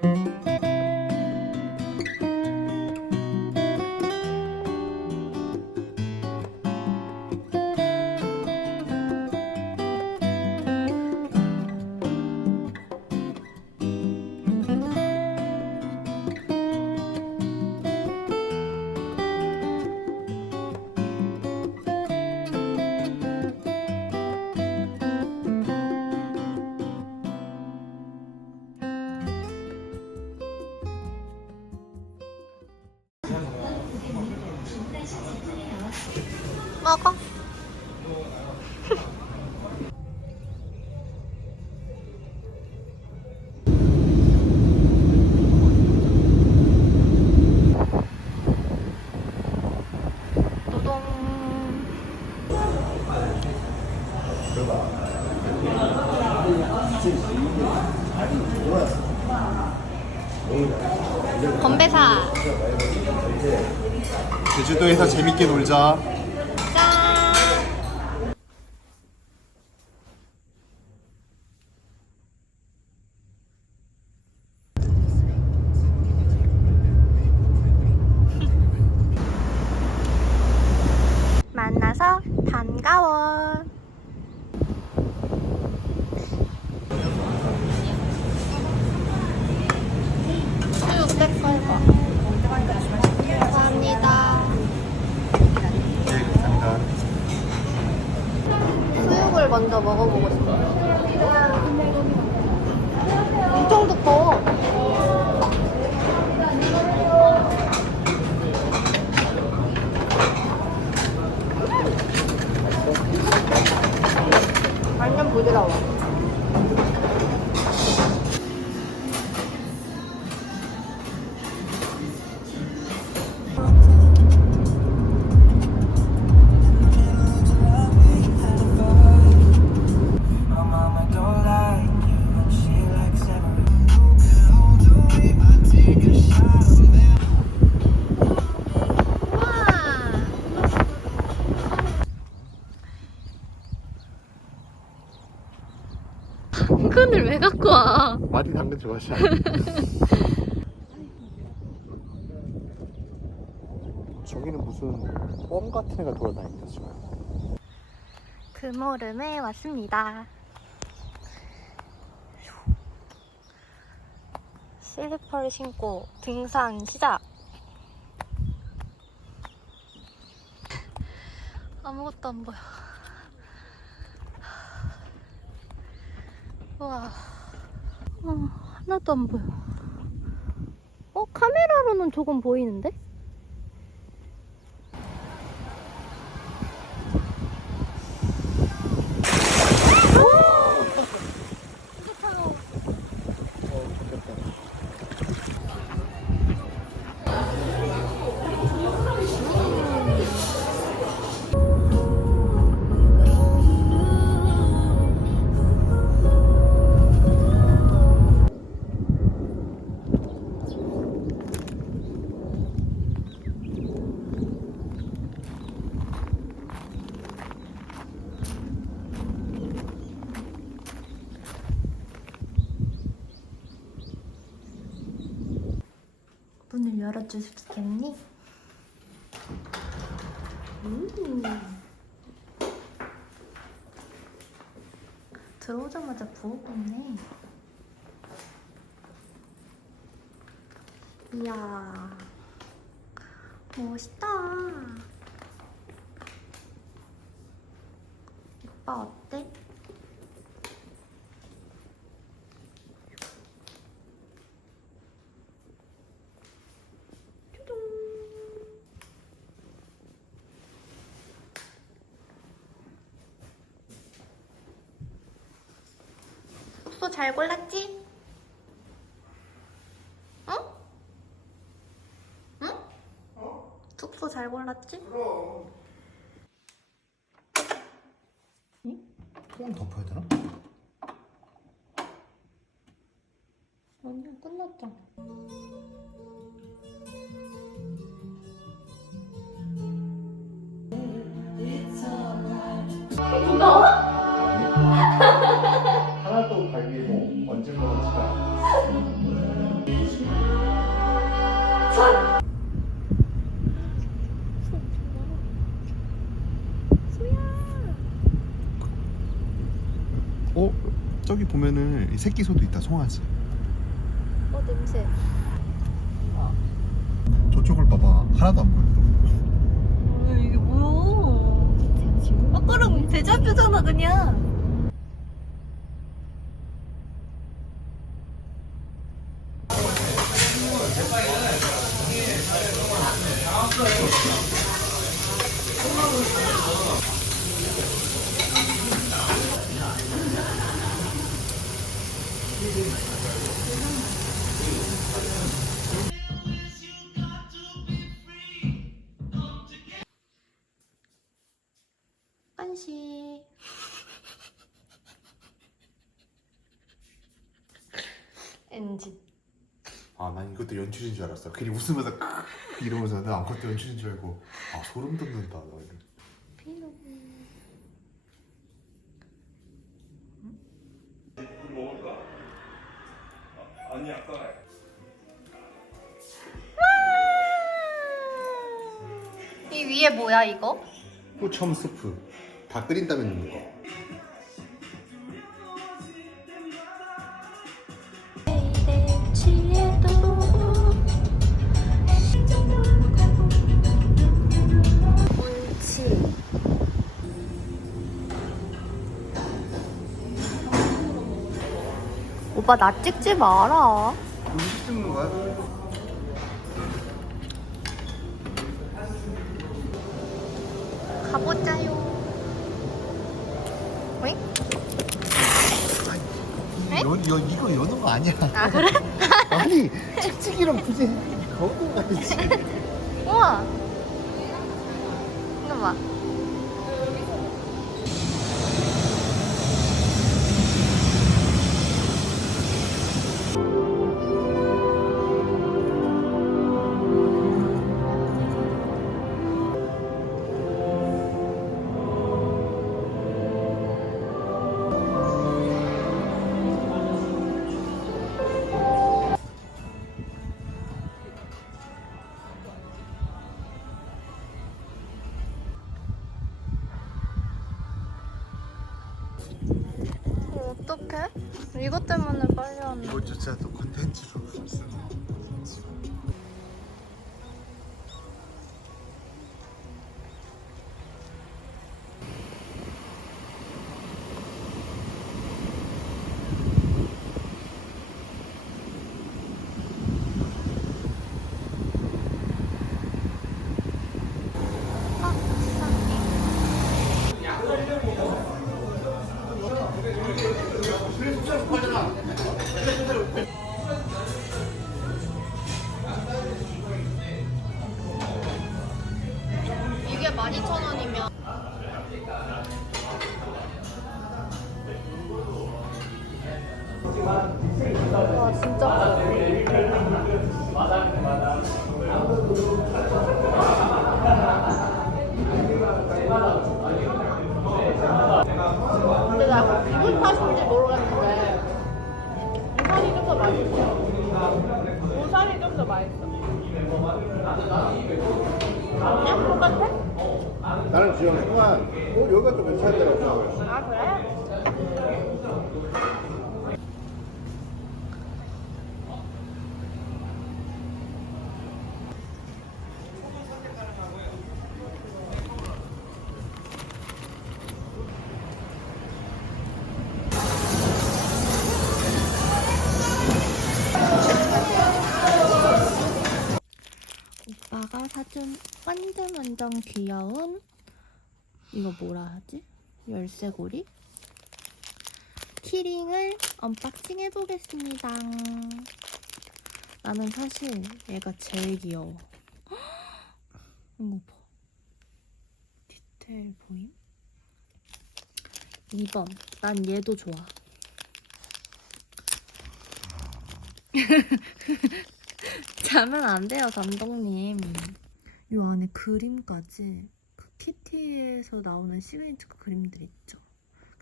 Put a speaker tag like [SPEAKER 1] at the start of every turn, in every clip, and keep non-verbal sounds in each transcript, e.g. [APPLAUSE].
[SPEAKER 1] thank you. 먹어. [LAUGHS] 건배사.
[SPEAKER 2] 제주도에서 재밌게 놀자. 좋아하시 [LAUGHS] 저기는 무슨 뻥 같은 애가 돌아다닌다 지금.
[SPEAKER 1] 금오름에 왔습니다. 슬리퍼를 신고 등산 시작. 아무것도 안 보여. 우와. 어, 하나도 안 보여. 어, 카메라로는 조금 보이는데? 열어줄 수 있겠니? 음. 들어오자마자 부엌 없네. 이야, 멋있다. 오빠 어때? 잘 골랐지? 응? 응? 숙소 잘 골랐지?
[SPEAKER 2] 뽕 덮어야 되나?
[SPEAKER 1] 아니야 끝났잖아
[SPEAKER 2] 저기 보면은 이 새끼 소도 있다 송아지
[SPEAKER 1] 어 냄새.
[SPEAKER 2] 저쪽을 봐봐 하나도 안 보여
[SPEAKER 1] 어, 이게 뭐야? 아까랑 대자뷰잖아 그냥. 엔진.
[SPEAKER 2] 아 난 이것도 연출인 줄 알았어 괜히 웃으면서 크으 이러면서 나 아무것도 연출인 줄 알고 아 소름 돋는다 나 이거.
[SPEAKER 3] 아니 아까
[SPEAKER 1] 이 위에 뭐야 이거?
[SPEAKER 2] 후첨 스프 다 끓인 다음에 넣는 거
[SPEAKER 1] 오빠 나 찍지 마라.
[SPEAKER 2] 음식 찍는 거야?
[SPEAKER 1] 가보자요. 왜?
[SPEAKER 2] 연, 연, 이거 여는 거 아니야
[SPEAKER 1] 아 그래? [LAUGHS]
[SPEAKER 2] 아니 찍찍이랑 굳이 거는 거 아니지
[SPEAKER 1] 우와. 이거 봐. 이것 때문에 빨리 왔네.
[SPEAKER 2] 이것조차 또 컨텐츠로 쓰는
[SPEAKER 1] 어
[SPEAKER 2] 여기가 또 괜찮더라고 생각했어
[SPEAKER 1] 아 그래? 오빠가 사준 완전 완전 귀여운 이거 뭐라 하지? 열쇠고리? 키링을 언박싱 해보겠습니다. 나는 사실 얘가 제일 귀여워. [GASPS] 이거 봐. 디테일 보임? 2번. 난 얘도 좋아. [LAUGHS] 자면 안 돼요, 감독님. 요 안에 그림까지 그 키티에서 나오는 시그니처 그림들 있죠.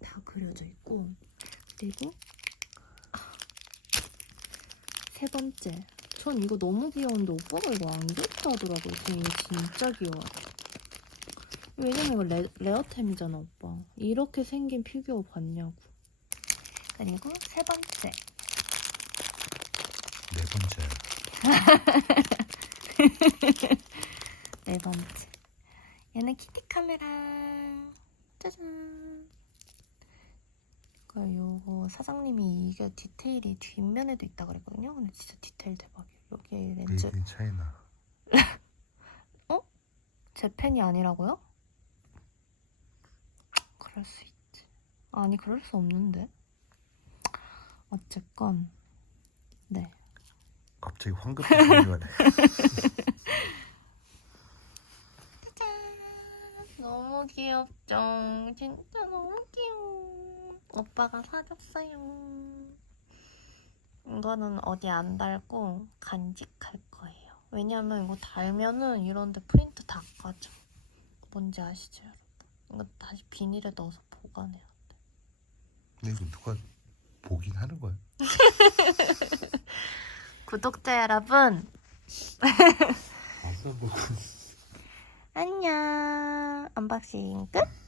[SPEAKER 1] 다 그려져 있고 그리고 아, 세 번째 전 이거 너무 귀여운데 오빠가 이거 안 귀엽다 하더라고요. 근데 이거 진짜 귀여워요. 왜냐면 이거 레, 레어템이잖아, 오빠. 이렇게 생긴 피규어 봤냐고. 그리고 세 번째.
[SPEAKER 2] 네 번째. [LAUGHS]
[SPEAKER 1] 네 번째. 얘는 키티 카메라. 짜잔. 그 요거 사장님이 이게 디테일이 뒷면에도 있다 그랬거든요. 근데 진짜 디테일 대박이에요. 여기 렌즈
[SPEAKER 2] 차이나. [LAUGHS]
[SPEAKER 1] 제 펜이 아니라고요? 그럴 수 있지. 아니 그럴 수 없는데. 어쨌건 네.
[SPEAKER 2] 갑자기 황급히 생겨네. [LAUGHS]
[SPEAKER 1] 짜잔. 너무 귀엽죠? 진짜 너무 귀여워. 오빠가 사줬어요. 이거는 어디 안 달고 간직할 거예요. 왜냐면 이거 달면은 이런데 프린트 다 까져. 뭔지 아시죠, 여러분? 이거 다시 비닐에 넣어서 보관해야 돼.
[SPEAKER 2] 근데 이거 누가 보긴 하는 거야? [LAUGHS]
[SPEAKER 1] 구독자 여러분. 안녕. 언박싱 끝.